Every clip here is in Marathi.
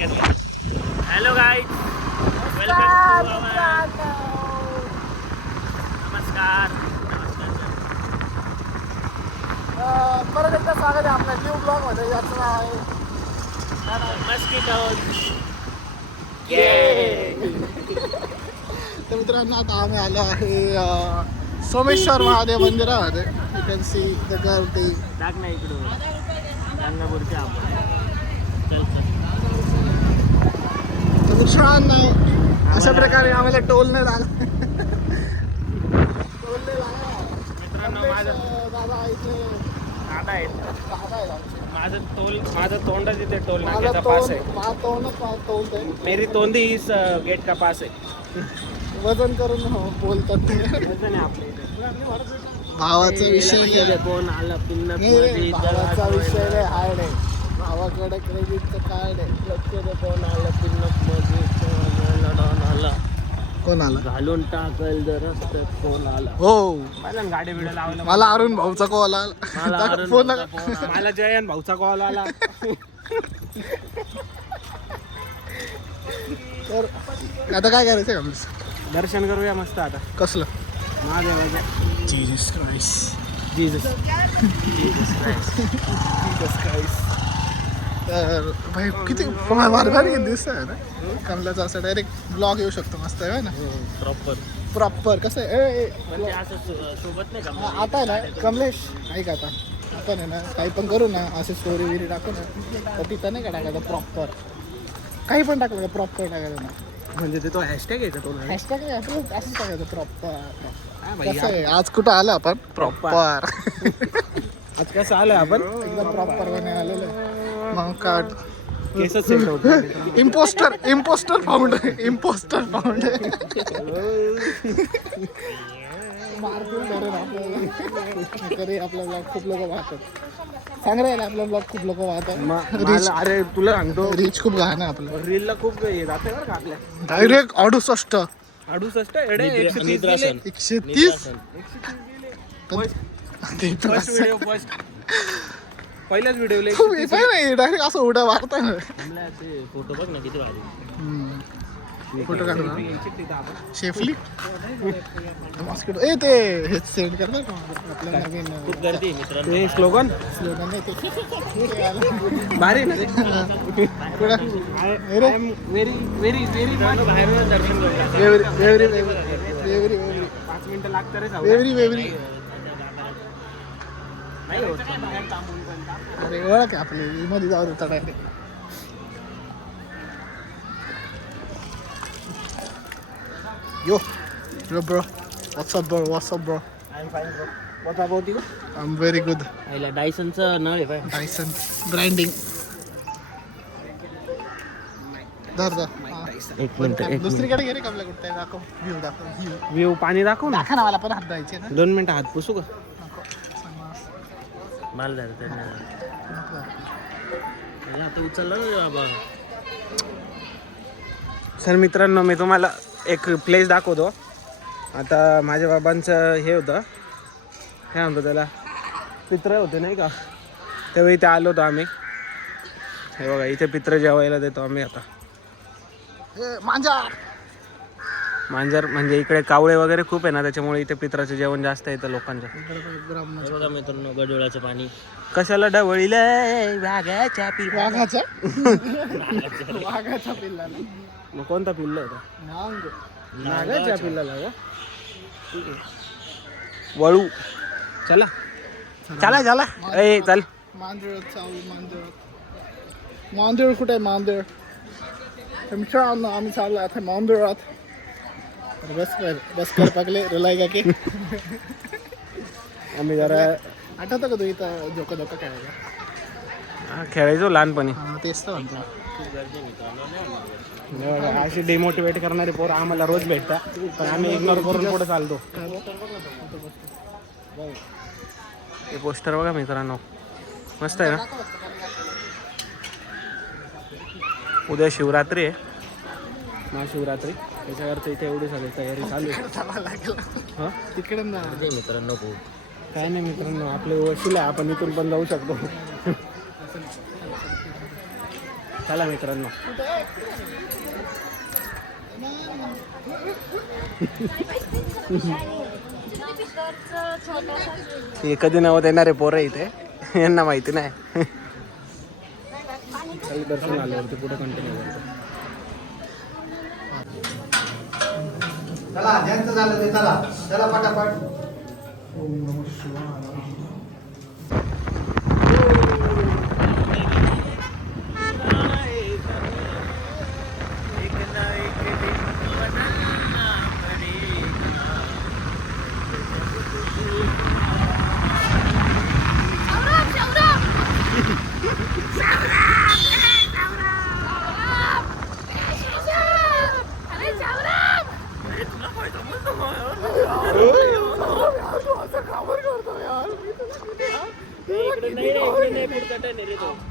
हॅलो गाईज, वेलकम टू नमस्कार. परत एकदा स्वागत आहे आपल्या न्यू ब्लॉग मध्ये. याचं नाव आहे मस्किटोज. तर मित्रांनो, आता आम्ही आलो आहे सोमेश्वर महादेव मंदिरामध्ये. यू कॅन सी द गर्दी. टाक ना इकडून गंगापूरच्या आपण. चल तर मित्रांनो, अशा प्रकारे आम्हाला टोल नाही लागला. टोल नाही लागला. मित्रांनो, दादा इथे दादा आहेत. दादा आहेत आमचे. माझं तोंडच इथे टोल नाक्याचा पास आहे. माझा तोंड आहे. मेरी तोंडी इस गेट का पास आहे. वजन करून बोलतात ते. वजन आहे आपल्या इथे. भावाचा विषय कोण आलं पिन्न भावाचा विषय नाही हार्ड आहे. भावाकडे क्रेडिटचं कार्ड आहे. कोण आलं पिन्न लढवून आला. कोण आला? घालून टाकल रस्त कोण आला. हो, मला गाडी बिडे लावलं. मला अरुण भाऊचा कॉल आला. फोन मला जयन भाऊचा कॉल आला. तर आता काय करायचं का? दर्शन करूया मस्त आता. कसलं? महादेवाचं. Jesus Christ. जीसस तर भाई किती मार्गाने दिसत आहे ना. कमलाचा असं डायरेक्ट ब्लॉग येऊ शकतो. मस्त आहे ना. प्रॉपर कसं आहे. म्हणजे असं सोबत नाही का? आता आहे ना कमलेश, ऐक आता आपण आहे ना काही पण करू ना, असे स्टोरी विरी टाकू ना, तर तिथं नाही का टाकायचं प्रॉपर. काही पण टाकलं का प्रॉपर टाकायचं ना. म्हणजे ते तो हॅशटॅग आहे का तो? हॅशटॅग असं टाकायचं प्रॉपर. कसं आहे, आज कुठं आलं आपण? प्रॉपर. आज कसं आलं आपण? एकदम प्रॉपर मध्ये आलेलं आहे. मग काढ केसच सेट होतं. इम्पोस्टर फाउंड मारतील धरून आपल्याला. तरी आपला ब्लॉग खूप लोक पाहतात. सांग रे, आपला ब्लॉग खूप लोक पाहतात. अरे तुला सांगतो, रीच खूप घाण आहे आपलं. रीलला खूप जाते बरं का आपल्या. डायरेक्ट 68 130. 130. पहिल्याच व्हिडिओ डायरेक्ट असं उड्या मारता ना. फोटो बघ ना किती भारी. फोटो काढा शेफली. मॉस्किटो ए ते हेच सेंड करणार का आपल्या नवीन? खूप गर्दी मित्रांनो. स्लोगन नाही ते भारी ना. व्हेरी व्हेरी बाहेर दर्शन व्हेरी 5 मिनिटं लागतं रे. व्हेरी नाही होत. अरे ओळख आहे आपली. मध्ये जाऊ देता direct. Yo, bro. What's up, bro? I'm fine bro. What about you? I'm very good. आईला डायसनचं नळ आहे पाय. Dyson branding. धर. एक मिनिट. दुसरीकडे गेले का आपल्या कुठे? दाखव व्ह्यू. व्ह्यू पाणी दाखव ना. दाखवा ना, मला पण हात द्यायचे ना. 2 मिनिटं हात पुसू का? नको. मला धरत आता उचललं ना बाबा. सर मित्रांनो, मी तुम्हाला एक प्लेस दाखवतो. आता माझ्या बाबांचं हे होतं, काय म्हणतो त्याला, पित्र होते नाही का, तेव्हा इथे आलो होतो आम्ही. हे बघा, इथे पित्र जेवायला देतो आम्ही. आता मांजर म्हणजे इकडे कावळे वगैरे खूप आहे ना, त्याच्यामुळे इथे पित्राचं जेवण जास्त येतं लोकांच्या. बघा मित्रांनो, गडोळाचं पाणी. कशाला ढवळीलंय वाघाच्या वाघाचा पिल्ला. मग कोणता पिल्ला होता? नागाच्या पिल्लाला का? ठीक आहे. वळू. चला ए चल. मांदळ कुठे आहे? मांदळ मित्रांनो, आम्ही चाललो आता मांदळात. बस कर पगले रुलाई का की. आम्ही जरा आठवतं का तू इथं धोका खेळायला? खेळायचो लहानपणी. तेच तर म्हणतो. अशी डिमोटिवेट करणारे पोरं आम्हाला रोज भेटतात, पण आम्ही इग्नोर करून पुढे चालतो. हे पोस्टर बघा मित्रांनो, मस्त आहे ना. उद्या शिवरात्री आहे, महाशिवरात्री. त्याच्यावरती इथे एवढी सगळी तयारी चालू आहे. तिकडे मित्रांनो काय नाही मित्रांनो, आपले वशील आहे, आपण इथून पण जाऊ शकतो. चला मित्रांनो. हे कधी नव्हतं येणारे पोरं इथे, यांना माहिती नाही. काही दर्शन आल्यावरती पुढे कंटिन्यू करतो. चला ज्यांचं झालं ते चला चला पटापट. ओम नमः शिवाय.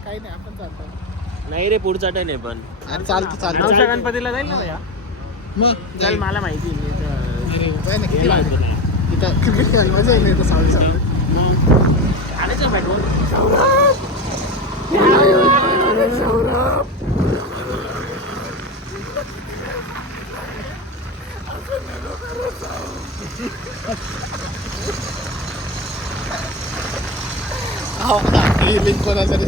काही नाही आपण चालतो. नाही रे पुढचा टन आहे पण. अरे चालतो चालतो. नवशा गणपतीला जाईल ना भैया. मग चल मला माहिती अरे उपाय ना किती वाजले इथं क्रिकेट खेळायला मजा येईल इथं सावली सावली. आणायचं पेट्रोल. लिंक कोणाचा अरे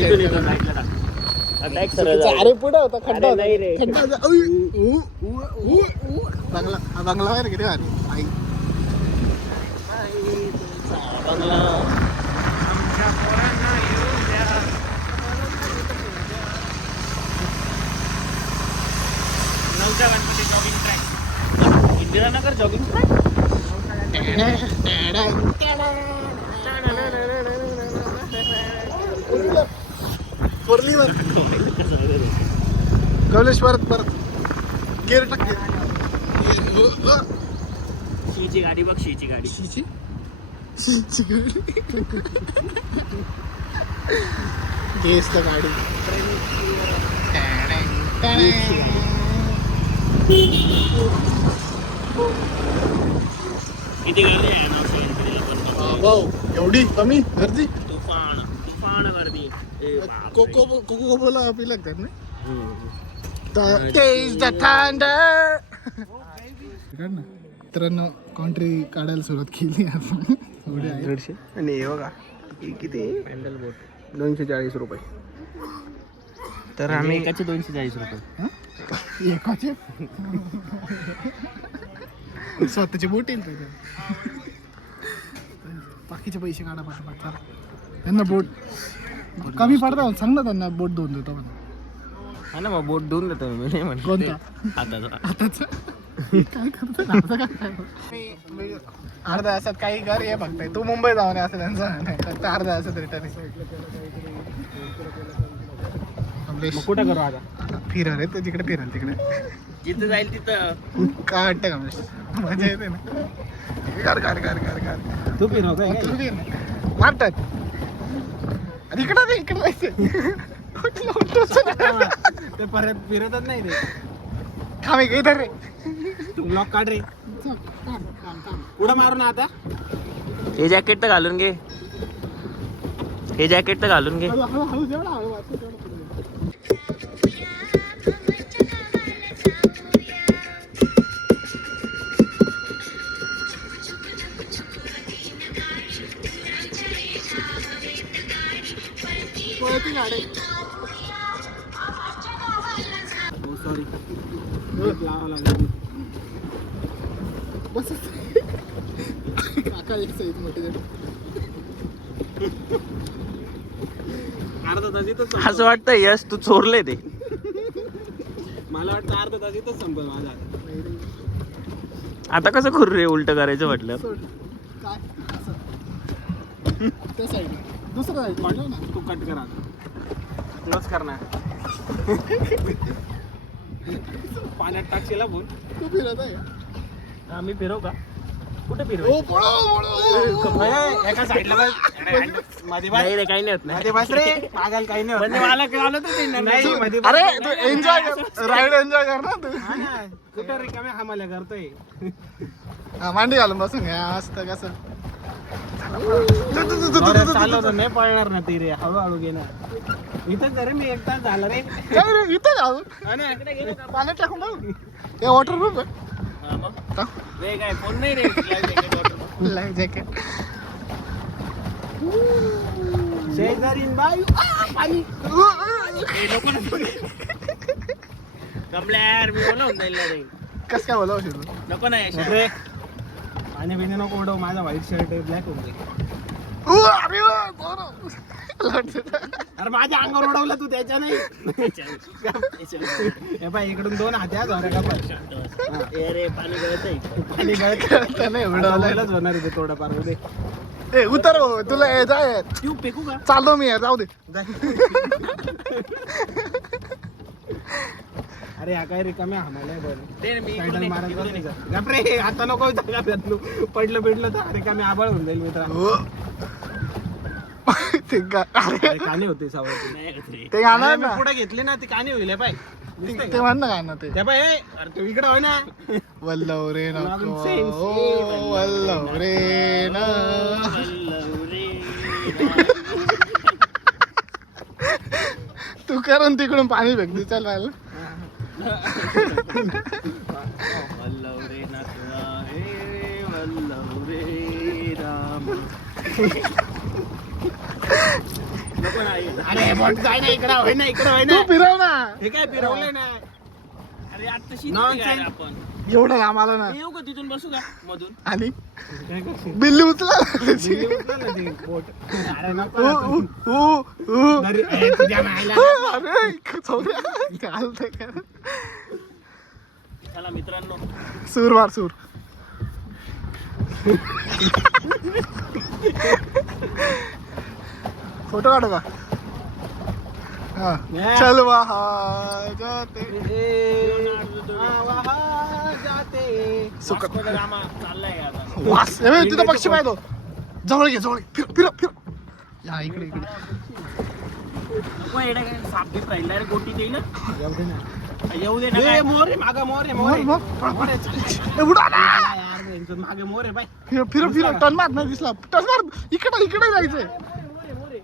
पुढे होता खड्डा होता. नाही रे. खड्डा होता. बंगला बंगला आहे ना किती भारी. आई Navsha Ganpati jogging track. Indiranagar jogging track. पोरलीवर कमलेश परत परत गेअर टाक. शीची गाडी बघ. शीची गाडी. शीची शीची गाडी गेस तर गाडी. किती गर्दी आहे नवशा गणपतीला पण. भाऊ एवढी कमी गर्दी. तुफान तुफान गर्दी. कोको कोको कोला आपली लागतात ना. Taste the thunder. मित्रांनो कॉन्ट्री काढायला सुरुवात केली आपण. थोडी आहे 150. आणि हे बघा किती हँडल बोट 240 रुपये. तर आम्ही एकाचे 240 रुपये. एकाचे स्वतःचे बोट येईल त्याच्या. बाकीचे पैसे काढा पाठवा. त्यांना बोट कमी पडतात सांग ना त्यांना. बोट धुवून देतो म्हणा. हा ना मग बोट धुवून देतो मी. नाही म्हणतो कोणता आताच काय करतो अर्ध्या तासात काही कर हे बघताय. तू मुंबई जाऊन असं त्यांचं नाही फक्त अर्ध्या तासात रिटर्न. कुठं करू आता. फिरल रे ते तिकडे फिरल तिकडे जिथं जाईल तिथं. काय वाटतं का मजा येते ना. कर कर कर कर कर तू फिरव काय. तू फिर ना. मारतात इकडं ते इकडं जायचं. ते परत फिरतच नाही रे. थांब एक इधर रे. तू ब्लॉक काढ रे. पुढं मारू ना आता. हे जॅकेट तर घालून घे. हे जॅकेट तर घालून घे. हळू जेवढा हळू वाचतो तेवढं पुढे. सॉरी लावा लागेल. बस काका एक साईज मोठी अर्धा तास इथंच. असं वाटतं यश तू चोरले ते. मला वाटतं अर्धा तास इथंच संपल माझा. आता कसं करू रे उलट करायचं म्हटलं. काय असं त्या साईड दुसरं साईड पाठव ना. तू कट करा. क्लोज करणार. पाण्यात टाकशील बोल. तू फिरत आहे आम्ही फिरव का. कुठे फिरव ओ पळो एका साईडला मध्ये नाही रे काही नाही होत मध्ये बस रे पागल काही नाही होत. म्हणजे मला कळलं तर ते नाही मध्ये बस. अरे तू एन्जॉय कर राईड एन्जॉय कर ना तू हा ना, कुठं रिकाम्या हमाल्या करतोय. हा मांडी घालून बसून घ्या असतं कसं अरे चालवतो नाही पळणार ना ती रे, हळूहळू घे ना. इथं जरी मी एक तास झाला रे. काय रे इथं जाऊ हा ना, इकडे गेलो का? पाण्यात टाकून टाकू हे वॉटर प्रूफ आहे हा मग. टाक. रे काय फोन नाही रे live jacket water. Life jacket शेजारीन बाई पाणी. ए, नको ना. कमल्या यार मी बोलवून जाईल ना रे. कस काय बोलावं शिरू नको ना यशा. रे पाणी बिणी नको उडव, माझा व्हाईट शर्ट ब्लॅक होऊन जाईल. अरे अरे माझ्या अंगावर उडवलं तू त्याच्या नाही. हे पाय इकडून 2 हात्या धोऱ्या का पाय. ए रे पाणी गळतंय. पाणी गळत नाही उडवलं उडवलाच होणार आहे ते थोडंफार उदे. ए उतर भाऊ, तुला हे जाय तू फेकू का? चाललो मी यार जाऊ दे अरे हा काय रिकाम्या हमाल्या बरं. ते मी इकडून पॅडल ये, मारायला इकडून नाही ये. का? बापरे आता नको जागा भेटलो. पडलं तर रिकामी आबाळ होऊन जाईल मित्रा. ते अरे काने होते सावळते. नाही येत रे. ते गाणं मी ना पुढे घेतली ना ती काने होईल हे पाय. ते म्हण ना गाणं ते त्या पाय अरे तू इकडे होय ना. वल्लव रे नको Nonsense. वल्लव रे न वल्लव रे. तू करून तिकडून पाणी भेटते चल व्हायला वल्लव रे नकवा हे वल्लव रे राम. नको ना ये. अरे बोट जाय ना इकडे होय ना इकडे होय तू ना. फिरव ना हे काय फिरवलंय ना. अरे आत्ताशी Nonsense. निघालो आपण. एवढं लांब आलं ना मी येऊ का तिथून बसू का मधून? आणि काय करशील? बिल्ली उचला त्याची. बिल्ली उचल ना ती बोट. अरे नको उ, ना तू. उ, उ, उ. अरे ए, तुझ्या मायला. अरे चौऱ्या चालतंय का चला मित्रांनो सूर मार सूर फोटो काढू का हा चल वहा जाते जाते. सुकत वास्को दा गामा चाललाय आता. वास ए, तिथं पक्षी पाहिजे जवळ घे जवळ घे. फिर फिर फिर या इकडे इकडे नको येडा काय साप घेत राहिला रे गोटी देई ना. जाऊ दे ना. येऊ दे ना ए, काय. मोर आहे मागं, मोर आहे, मोर मोर आहे. मोर मोर आहे, चल. ए, उडा ना. यार, यांचं मागे मोर आहे बाय. फिर फिर फिर टन मार नाही दिसला टन मार इकडे इकडे जायचंय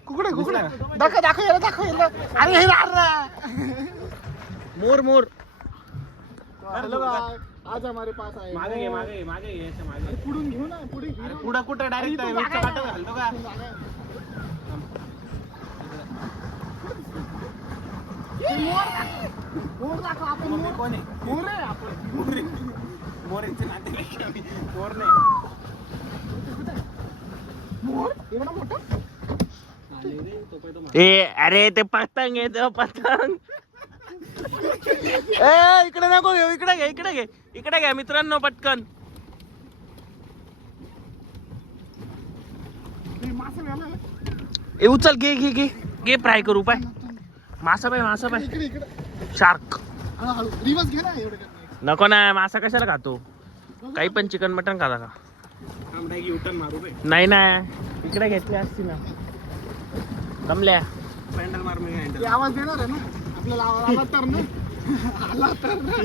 कुकडे कुकडे दाखव दाखव याला दाखव याला अरे हे रार ना मोर मोर. हेलो आज हमारे पास आए मागे घे, मागे घे, मागे घे, याच्या मागे. पुढून घेऊ ना पुढे अरे पुढं कुठं डायरेक्ट घालतो का? मोर दाखव आपण मग मी कोण आहे? मोर आहे आपण मोरेचे नातेवाईक आहे आम्ही. मोर नाही. मोर एवढा मोठा आले रे, तो पाय तो मागे. ए अरे ते पतंग आहे तो पतंग. ए इकडे नको घेऊ इकडे घे इकडे घे इकडे घ्या मित्रांनो पटकन. हे मासा घ्या ना ए उचल घे घे घे घे फ्राय करू पाय. मासा पाय इकडे इकडे शार्क. हळू रिवर्स घे ना एवढं काय नको ना मासा कशाला खातो. काही पण चिकन मटन खाता का. थांब, नाही, U-turn मारू बे. नाही ना इकडे घेतली असती ना कमल्या. पॅन्डल मार मी हँडल. ते आवाज देणार आहे ना आपल्याला आला तर ना आला तर ना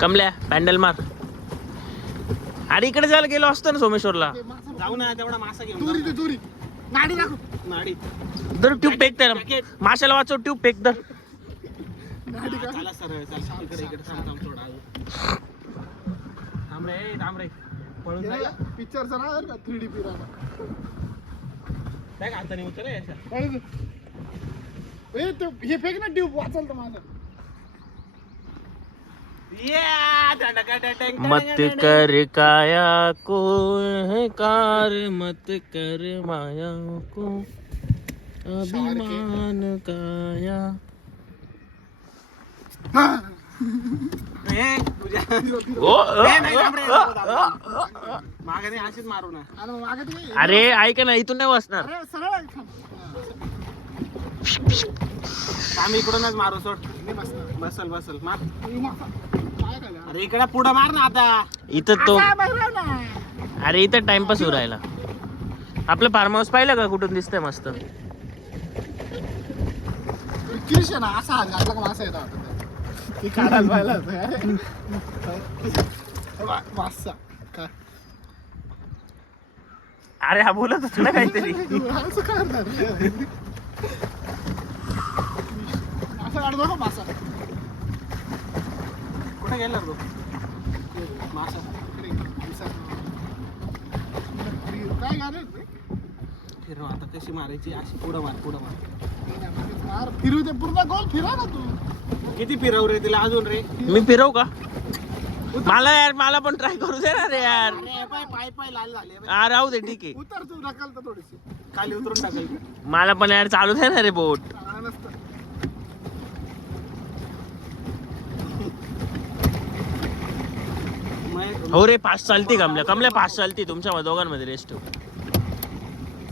कमल्या पॅन्डल मार. अरे इकडे जायला गेलो असतो ना सोमेश्वरला. ते मासा जाऊ ना तेवढा मासा घेऊन चोरी जाऊ ते चोरी नाडी दाखव ना. नाडी. दर ट्यूब फेक तर माशाला वाचव ट्यूब फेक दर. नाडी का चला सरळ चल इकडे इकडे थांब थांब थोडा अजून. थांब रे थांब रे. पळून जाईल. पिक्चरचं नाव आहे का 3D पिराना त्या हाताने उचल रे याच्या. ए तो हे फेक ना ट्यूब वाचल तर माझं मत कर काया को कार मत कर माया को अभिमान काया. ए, तुझ्या ओ, ओ, नाही, नाही, थांब रे, ओ, नको, थांब. ओ, ओ, ओ. मागे नाही अशीच मारू ना. आणि मग मागे ते अरे ऐक ना इथून नाही बसणार. अरे सरळ आहे, थांब. आम्ही इकडूनच मारू सोड. नाही बसणार. बसल बसल मार. हे मासा. काय झालं? अरे इकडे पुढं मार ना आता. इथं तो असा बसला ना. अरे इथं टाइमपास होऊ राहिला. आपलं फार्म हाऊस पाहिलं का कुठून दिसतंय मस्त. किरीश आहे ना असा हात घातला का मासा येतो आता ते काढायला पाहिला होता मासा का अरे हा बोलत होता ना काहीतरी. असं काढणार असं काढतो का मासा कुठे गेला तू मासा काय घालेल फिरव आता कशी मारायची अशी पुढं मार फिरू दे पूर्ण गोल फिरा ना तू किती फिरव रे तिला अजून रे. मी फिरवू का. मला यार मला पण ट्राय करू दे ना रे यार. अरे पाय पाय लाल झाले हा राहू दे ठीक आहे. उतर तू ढकल तर थोडीशी खाली उतरून टाकाल. मला पण यार चालू दे ना रे बोट. नसतं हो रे फास्ट चालती कमल्या फास्ट चालती. तुमच्या दोघांमध्ये रेस्ट.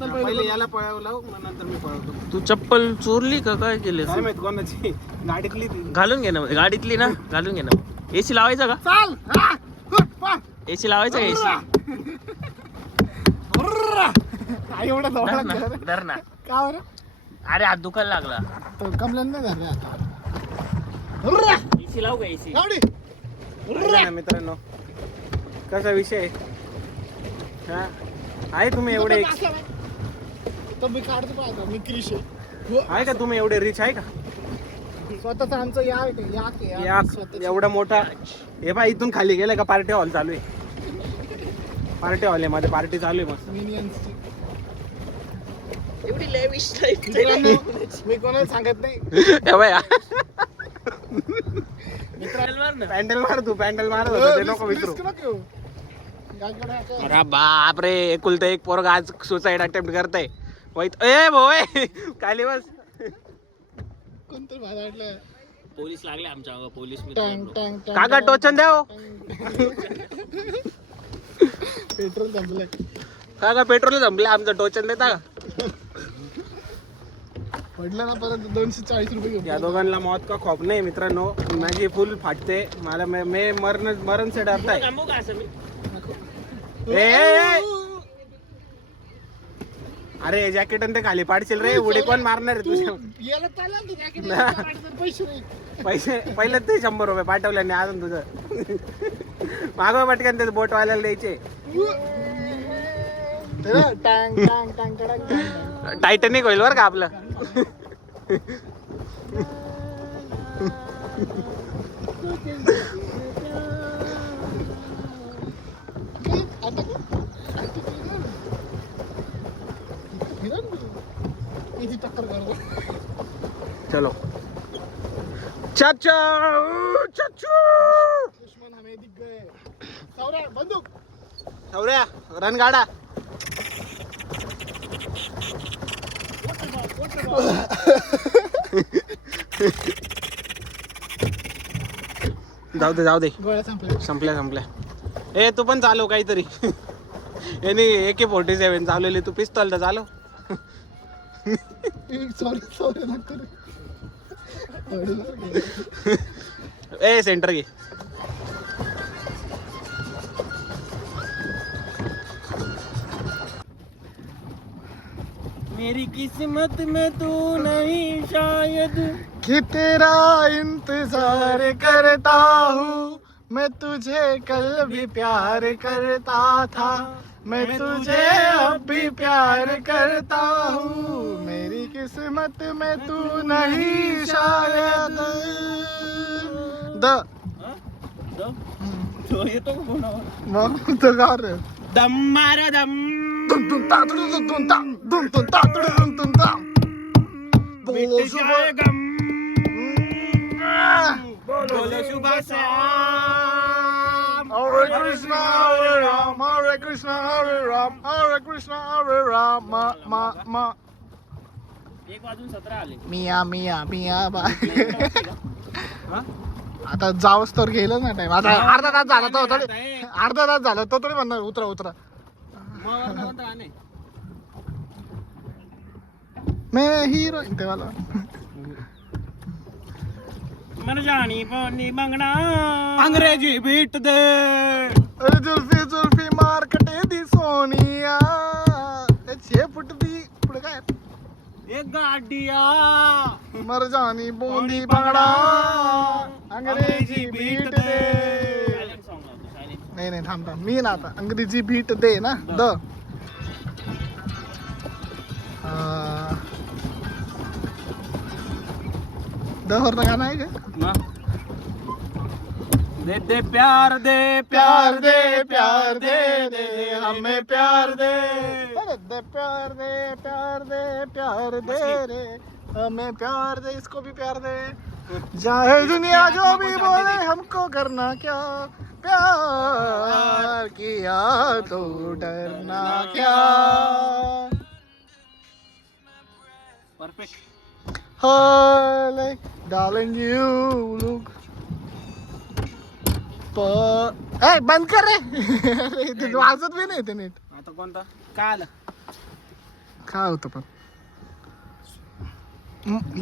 पहिले याला पळवलं मग नंतर मी पळवतो. तू चप्पल चोरली का काय केलं. काय माहित कोणाची गाडीतली ती. घालून घे ना गाडीतली ना घालून घे ना. एसी लावायचा का. चाल एसी लावायचा का एसी. एवढा जवळ धर ना. का बरं अरे हात दुखायला लागला. तो कमल्यानं नाही धरला आता एसी लावू का एसी. ऐका ना मित्रांनो कसा विषय आहे? हा आहे तुम्ही एवढे तो मी काढतो पाहतो मी क्रिश आहे आहे का तुम्ही एवढे रिच आहे का. स्वतःच आमचं या आहे ते, या स्वतःचं. एवढा मोठा हे बा इथून खाली गेलं का पार्टी हॉल चालू आहे. पार्टी हॉल आहे माझ्या पार्टी चालू आहे मस्त. Minions ची. एवढी लेविश मित्रांनो, मी कोणाला सांगत नाही पॅन्डल मार तू पॅन्डल मारत होता ते नको विसरू. रिस्क नको घेऊ. गायकडे असं- अरे बाप रे एकुलता एक पोरगा आज सुसाईड अटेम्प्ट करताय. वाईट ए भोय खाली बस. कोणतं भात वाटलं पोलीस लागले आमच्या अंगावर. पोलीस टँग मित्रांनो. टँग टँग काका टोचन द्या हो. पेट्रोल संपलंय काका पेट्रोल संपले आमचं टोचन देता का. पडलं ना परत 240 रुपये घेऊन या दोघांना मौत का खौफ नाही मित्रांनो. माझी फुल फाटते मला. मी मरण से डरता है. थांबू का असं मी. ए अरे जॅकेट ते खाली पाडशील रे. उडी कोण मारणार आहे तुझ्या. याला चालेल ना jacket ला पैसे नाही पैसे पहिलं ते 100 रुपये पाठवले आणि अजून तुझं मागं पटकन ते बोटवाल्याला द्यायचे. टँग टँग टँग टँग टायटॅनिक होईल बरं का आपलं. टक्कर करतो चलो चाचा चाचू दुश्मन हमें दिख गए सौर्य बंदूक सौर्या रणगाडा. जाऊ दे गोळ्या संपल्या संपल्या. ए तू पण चालव काहीतरी. यांनी AK-47 चालवली तू पिस्तॉल तर चालव. सॉरी नका ए सेंटर घे. मेरी किस्मत में तू नहीं शायद. कि तेरा इंतजार करता हूँ मैं तुझे कल भी प्यार करता था मैं तुझे अब भी प्यार करता हूँ मेरी किस्मत में तू नहीं शायद मग तो गा रे दम मारा दम. बोलो जाए गम. बोलो सुबह शाम. Hare Krishna, Hare Ram, Hare Krishna, Hare Ram, Hare Krishna, Hare Ram, ma. 1:17 आले. मिया बा आता जावंच तर गेलं ना टाइम. आता अर्धा तास झाला तो थोडी अर्धा तास झाला तो तरी म्हणणार उतरा मैं हीरो तेवाला मर जानी पोनी मंगना. अंग्रेजी बीट दे. अरे जुल्फी जुल्फी मार कटे दी सोनिया ए 6 फुट दी पुढे काय एक गाडिया मर जानी बोंदी बांगडा अंग्रेजी बीट दे नाही नाही थांब थांब मी ना आता अंग्रेजी बीट दे ना द वर गाणं आहे का दे दे प्यार दे प्यार दे प्यार दे दे दे हमें प्यार दे अरे दे प्यार दे प्यार दे प्यार दे रे हमें प्यार दे इसको भी प्यार दे चाहे दुनिया जो भी बोले हमको करना क्या प्यार किया तो डरना क्या perfect hi darling you look ए बंद कर रे अरे ते वाजत बी नाही ते नीट आता कोणता काय आलं काय होतं पण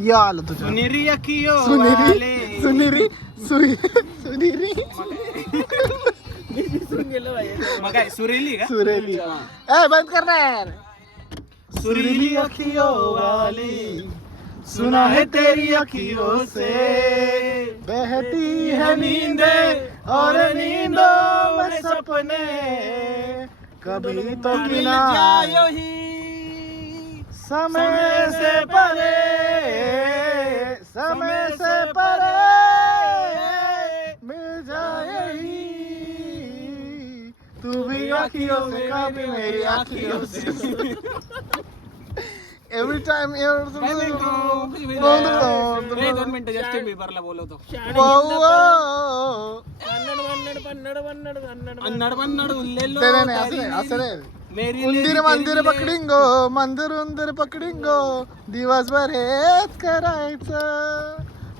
या आलं तुझं सुनेरी अखियो सुनेरी सुनेरी सुनेरी मग काय सुरेली का सुरेली ए बंद कर रे यार सुरीली अखियों वाली सुना है तेरी अखियों से बहती है नींदे और नींदों में सपने कभी तो मिल किना जायो ही समय से परे समय से परे मिल जाए ही तू भी आँखियों से कभी मेरी आँखियों से एव्हरी टाइम दोन मिनिटं जस्टिन बिबरला बोलवतो अन्नड बन्नड उल्लेलो असं नाही उंदीर मंदिर पकडिंगो मंदिर उंदीर पकडिंगो दिवसभर हेच करायचं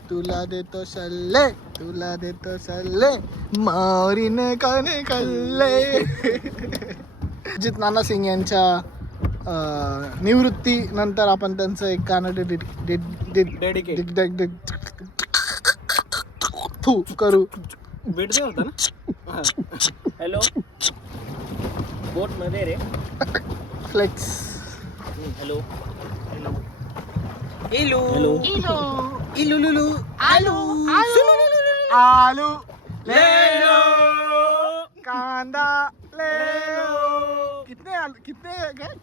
तुला देतो सल्ले मारीने काने कल्ले जित नाना सिंग यांच्या निवृत्ती नंतर आपण त्यांचं एक गाणं करू भेट दे होता ना हॅलो बोट मध्ये रे फ्लेक्स हॅलो हॅलो हॅलो इलू लुलू आलू आलू ले लो कांदा ले लो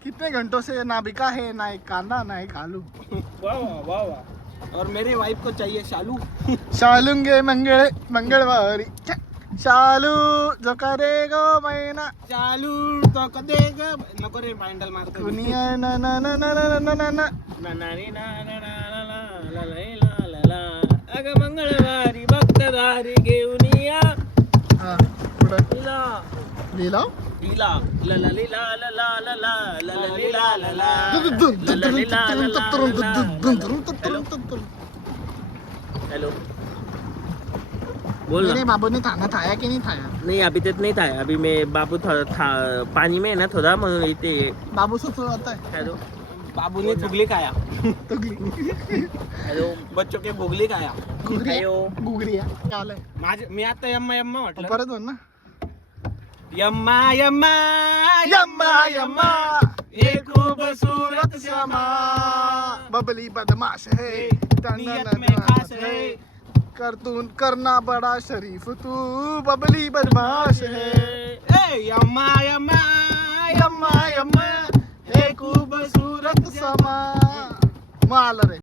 कितने घंटों से ना बिका है ना एक कांदा ना एक आलू वाह वाह वाह और मेरी वाइफ को चाहिए शालू शालूंगे मंगलवारी शालू जो करेगा मैना चालू तो कदेगा नको रे बँडल मारतो दुनिया ना ना ना ना ना ना ना ना अगं मंगळवारी भक्तदारी घेऊन या हा पुढं लीला लिहिला लीला ला ला लीला ला ला ला ला ला ला लीला ला ला ला ला लीला ला ला हेलो बोल मेरे बाबू ने खाना खाया की नहीं खाया नहीं अभी तक नहीं था अभी मैं बाबू था पानी में है ना थोड़ा मैं इतने बाबू से तो आता है हेलो बाबू ने चुगली खाया तो हेलो बच्चों के भोगली खाया गुगरिया काय माझे मी आता यम्मा यम्मा म्हटलं परत म्हण ना यम्मा यम्मा यम्मा यम्मा ये खूबसूरत समा बबली बदमाश है नियत में खास है करतून करना बड़ा शरीफ तू बबली बदमाश है ए यम्मा यम्मा यम्मा यम्मा हे खूबसूरत समा मग आलं रे